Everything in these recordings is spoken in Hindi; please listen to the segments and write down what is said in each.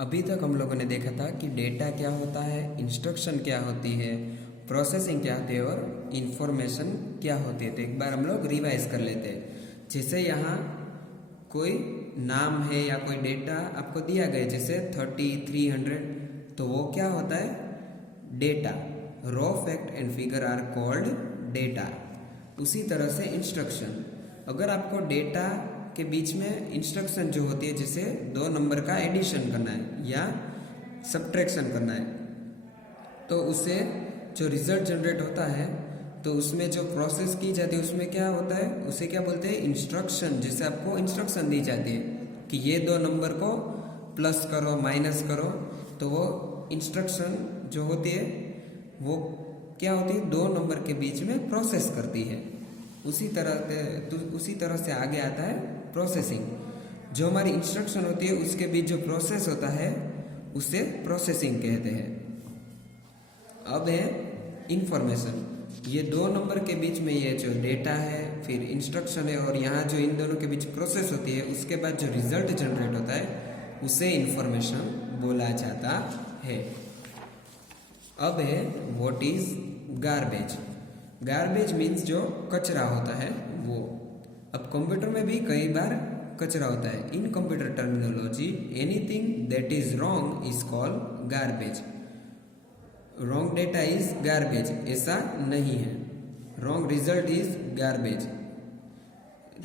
अभी तक हम लोगों ने देखा था कि डेटा क्या होता है, इंस्ट्रक्शन क्या होती है, प्रोसेसिंग क्या होती है और इंफॉर्मेशन क्या होती है। तो एक बार हम लोग रिवाइज कर लेते हैं। जैसे यहाँ कोई नाम है या कोई डेटा आपको दिया गया, जैसे 30, 300, तो वो क्या होता है, data. Raw fact and figure are called data. उसी तरह से इंस्ट्रक्शन, अगर आपको डेटा के बीच में इंस्ट्रक्शन जो होती है, जैसे दो नंबर का एडिशन करना है या सब्ट्रैक्शन करना है, तो उससे जो रिजल्ट जनरेट होता है, तो उसमें जो प्रोसेस की जाती है उसमें क्या होता है, उसे क्या बोलते हैं, इंस्ट्रक्शन। जैसे आपको इंस्ट्रक्शन दी जाती है कि ये दो नंबर को प्लस करो, माइनस करो, तो वो इंस्ट्रक्शन जो होती है वो क्या होती है, दो नंबर के बीच में प्रोसेस करती है। उसी तरह से आगे आता है प्रोसेसिंग। जो हमारी इंस्ट्रक्शन होती है उसके बीच जो प्रोसेस होता है उसे प्रोसेसिंग कहते हैं। अब है इंफॉर्मेशन। ये दो नंबर के बीच में ये जो डेटा है, फिर इंस्ट्रक्शन है, और यहाँ जो इन दोनों के बीच प्रोसेस होती है, उसके बाद जो रिजल्ट जनरेट होता है उसे इंफॉर्मेशन बोला जाता है। अब है what is garbage. Garbage means जो कचरा होता है वो। अब कंप्यूटर में भी कई बार कचरा होता है। In computer terminology anything that is wrong is called garbage. Wrong data is garbage ऐसा नहीं है। Wrong result is garbage,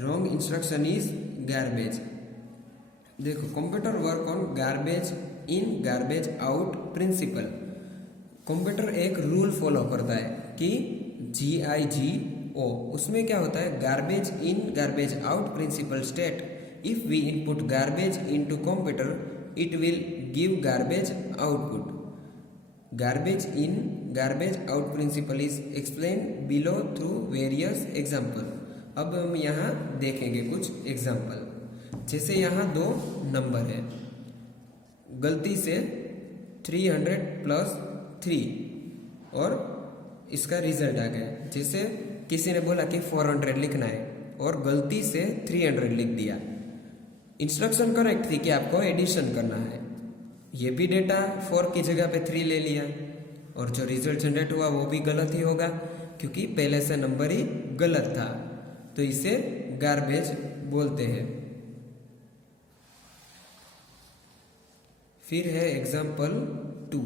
wrong instruction is garbage. देखो, computer work on garbage in garbage out principle. Computer एक रूल फॉलो करता है कि GIGO। उसमें क्या होता है, garbage in garbage out principle state if we input garbage into computer it will give garbage output. Garbage in garbage out principle is explain below through various example. अब हम यहाँ देखेंगे कुछ एग्जाम्पल। जैसे यहाँ दो नंबर है, गलती से 300 + 3 और इसका रिजल्ट आ गया। जैसे किसी ने बोला कि 400 लिखना है और गलती से 300 लिख दिया। इंस्ट्रक्शन करेक्ट थी कि आपको एडिशन करना है, ये भी डेटा 4 की जगह पे 3 ले लिया, और जो रिजल्ट जनरेट हुआ वो भी गलत ही होगा क्योंकि पहले से नंबर ही गलत था। तो इसे गार्बेज बोलते हैं। फिर है एग्जाम्पल 2।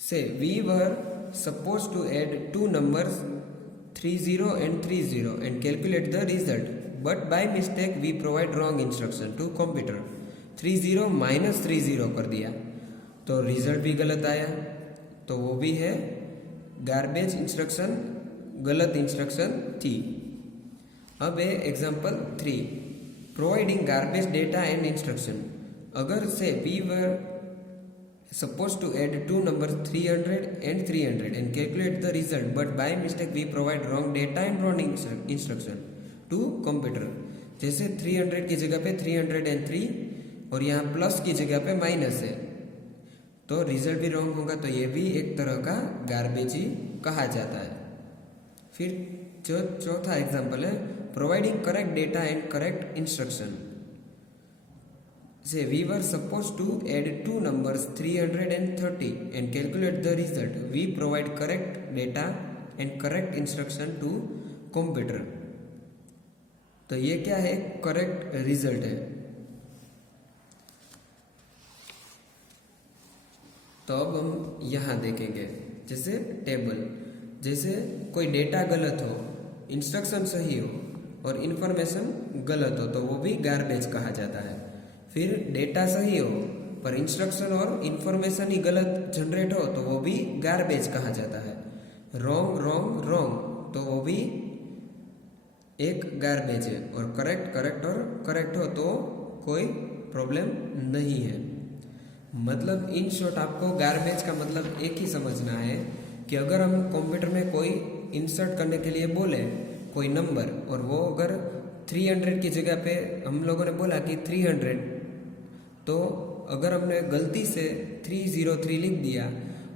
से we were supposed to add two numbers 30 and 30 and calculate the result, but by mistake we provide wrong instruction to computer। 30 - 30 कर दिया तो रिजल्ट भी गलत आया, तो वो भी है गार्बेज इंस्ट्रक्शन, गलत इंस्ट्रक्शन थी। अब है example 3, providing garbage data and instruction. अगर से we were supposed to add two numbers 300 and 300 and calculate the result, but by mistake we provide wrong data and wrong instruction to computer। जैसे 300 की जगह पे 303 और यहाँ प्लस की जगह पे माइनस है, तो रिजल्ट भी रॉन्ग होगा। तो ये भी एक तरह का गार्बेज ही कहा जाता है। फिर जो चौथा एग्जाम्पल है, providing correct data and correct instruction. Say we were supposed to add two numbers 330 and calculate the result. We provide correct data and correct instruction to computer। तो ये क्या है, करेक्ट रिजल्ट है। तो अब हम यहाँ देखेंगे जैसे टेबल। जैसे कोई डेटा गलत हो, इंस्ट्रक्शन सही हो और इंफॉर्मेशन गलत हो, तो वो भी गार्बेज कहा जाता है। फिर डेटा सही हो पर इंस्ट्रक्शन और इंफॉर्मेशन ही गलत जनरेट हो, तो वो भी गार्बेज कहा जाता है। रॉन्ग रॉन्ग रॉन्ग, तो वो भी एक गार्बेज है। और करेक्ट और करेक्ट हो तो कोई प्रॉब्लम नहीं है। मतलब इन शॉर्ट आपको गार्बेज का मतलब एक ही समझना है कि अगर हम कंप्यूटर में कोई इंसर्ट करने के लिए बोले कोई नंबर, और वो अगर 300 की जगह पे हम लोगों ने बोला कि 300, तो अगर हमने गलती से 303 लिख दिया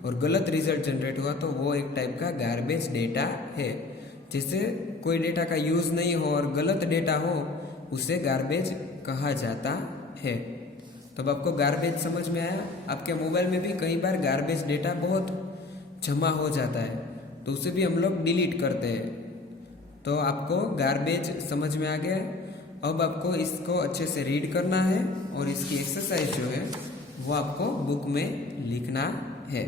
और गलत रिजल्ट जनरेट हुआ, तो वो एक टाइप का गार्बेज डेटा है। जिससे कोई डेटा का यूज़ नहीं हो और गलत डेटा हो, उसे गार्बेज कहा जाता है। तो अब आपको गार्बेज समझ में आया। आपके मोबाइल में भी कई बार गार्बेज डेटा बहुत जमा हो जाता है, तो उसे भी हम लोग डिलीट करते हैं। तो आपको गार्बेज समझ में आ गया। अब आपको इसको अच्छे से रीड करना है और इसकी एक्सरसाइज जो है वो आपको बुक में लिखना है।